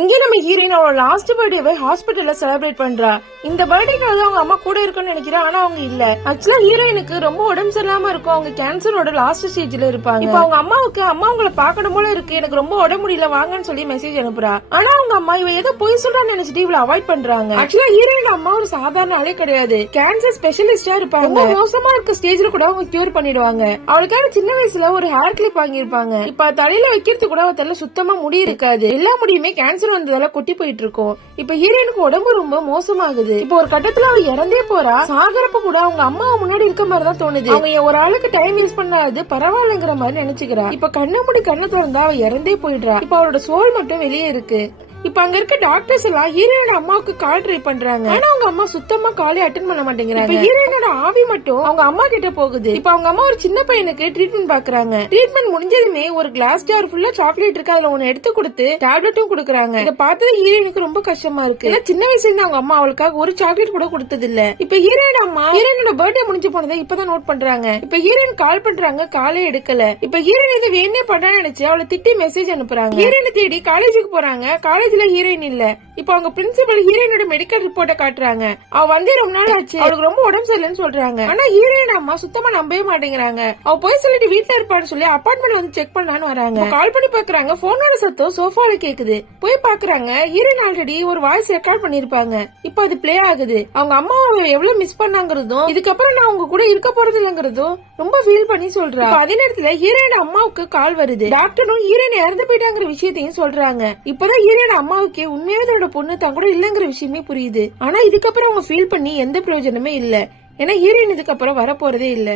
இங்க நம்ம ஹீரோயின் அவளோட லாஸ்ட் பர்த்டேவை ஹாஸ்பிட்டல்ல செலிப்ரேட் பண்றா. இந்த பர்த்டேக்காக அவங்க அம்மா கூட இருக்குன்னு நினைக்கிறேன், ஆனா அவங்க இல்ல. ஆக்சுவலா ஹீரோயினுக்கு ரொம்ப உடம்பு சரியில்லாம இருக்கும். அவங்க கேன்சரோட லாஸ்ட் ஸ்டேஜ்ல இருப்பாங்க. இப்ப அவங்க அம்மாவுக்கு அம்மா உங்களை பாக்கணும் போல இருக்கு, எனக்கு ரொம்ப உடம்பு முடியல வாங்கன்னு சொல்லி மெசேஜ் அனுப்புறா. ஆனா அவங்க அம்மா இவ ஏதோ பொய் சொல்றான்னு நினைச்சிட்டு இவளை அவாய்ட் பண்றாங்க. ஆக்சுவலா ஹீரோயின் அம்மா ஒரு சாதாரண ஆளே கிடையாது, கேன்சர் ஸ்பெஷலிஸ்டா இருப்பாங்க. ரொம்ப மோசமா இருக்க ஸ்டேஜ்ல கூட அவங்க கியூர் பண்ணிடுவாங்க. அவளுக்கான சின்ன வயசுல ஒரு ஹேர் கிளிப் வாங்கியிருப்பாங்க. இப்ப தலையில வைக்கிறது கூட அவ தலை சுத்தமா முடி இருக்காது. எல்லா முடியுமே கேன்சர் வந்ததால கொட்டி போயிட்டு இருக்கும். இப்ப ஹீரோயினுக்கு உடம்பு ரொம்ப மோசமாகுது. இப்ப ஒரு கட்டத்துல அவ இறந்தே போறா. சாகரப்ப கூட அவங்க அம்மா முன்னாடி இருக்க மாதிரி தான் தோணுது. அவங்க ஒரு ஆளுக்கு டைம் வேஸ்ட் பண்ணாது பரவாயில்லங்கிற மாதிரி நினைச்சுக்கிறா. இப்ப கண்ண மூடி கண்ணு திறந்தா அவ இறந்தே போயிடுறா. இப்ப அவளோட சோல் மட்டும் வெளியே இருக்கு. இப்ப அங்க இருக்க டாக்டர்ஸ் எல்லாம் ஹீரோயினோட அம்மாவுக்கு கால் ட்ரை பண்றாங்க. ஆனா அவங்க அம்மா சுத்தமா காலே அட்டென்ட் பண்ண மாட்டேங்கிறாங்க. ஹீரோயினோட ஆவி மட்டும் அவங்க அம்மா கிட்ட போகுது. இப்ப அவங்க அம்மா ஒரு சின்ன பையனுக்கு ட்ரீட்மெண்ட் பாக்குறாங்க. ட்ரீட்மெண்ட் முடிஞ்சதுமே ஒரு கிளாஸ் ஜார் ஃபுல்லா சாக்லேட் இருக்கு, அதுல ஒன்னு எடுத்து கொடுத்து டேப்லெட்டும் கொடுக்குறாங்க. இத பார்த்தது ஹீரோயினுக்கு ரொம்ப கஷ்டமா இருக்கு. ஏன்னா சின்ன வயசுல இருந்து அவங்க அம்மா அவளுக்காக ஒரு சாக்லேட் கூட கொடுத்தது இல்ல. இப்ப ஹீரோயின் அம்மா ஹீரோயினோட பர்த்டே முடிஞ்சு போனதை இப்பதான் நோட் பண்றாங்க. இப்ப ஹீரோயின் கால் பண்றாங்க, காலே எடுக்கல. இப்ப ஹீரோயின் இது வேணே பண்றான்னு நினைச்சு அவளை திட்டி மெசேஜ் அனுப்புறாங்க. ஹீரோயினை தேடி காலேஜுக்கு போறாங்க. காலேஜ்ல ஹீரோயின் இல்ல. இப்ப அவங்க பிரின்சிபல் ஹீரோயினோட மெடிக்கல் ரிப்போர்ட்ட காட்டுறாங்க. அவ வந்து ரொம்ப நாள் ஆச்சு, அவளுக்கு ரொம்ப உடம்பு சரியில்லைன்னு சொல்றாங்க. ஆனா ஹீரோயின் அம்மா சுத்தமா நம்பவே மாட்டேங்கிறாங்க. அவ போய் சொல்லிட்டு வீட்டுல இருப்பான்னு சொல்லி அபார்ட்மெண்ட் வந்து செக் பண்ணலான்னு வராங்க. கால் பண்ணி பாக்குறாங்க, போனோட சத்தம் சோஃபால கேக்குது. போய் பாக்குறாங்க, ஹீரோயின் ஆல்ரெடி ஒரு வாய்ஸ் ரெக்கார்ட் பண்ணிருப்பாங்க. இப்ப அது பிளே ஆகுது. அவங்க அம்மாவை எவ்வளவு மிஸ் பண்ணாங்கிறதும் இதுக்கப்புறம் நான் அவங்க கூட இருக்க போறது இல்லங்கிறதும் ரொம்ப ஃபீல் பண்ணி சொல்றா. அதே நேரத்துல ஹீரோயின் அம்மாவுக்கு கால் வருது. டாக்டரும் ஹீரோயின் இறந்து போயிட்டாங்கிற விஷயத்தையும் சொல்றாங்க. இப்பதான் ஹீரோயின் அம்மாவுக்கு உண்மையாதோட பொண்ணு தான் கூட இல்லங்கிற விஷயமே புரியுது. ஆனா இதுக்கப்புறம் அவங்க ஃபீல் பண்ணி எந்த பிரயோஜனமே இல்ல. ஏன்னா ஹீரோயின் இதுக்கப்புறம் வரப்போறதே இல்ல.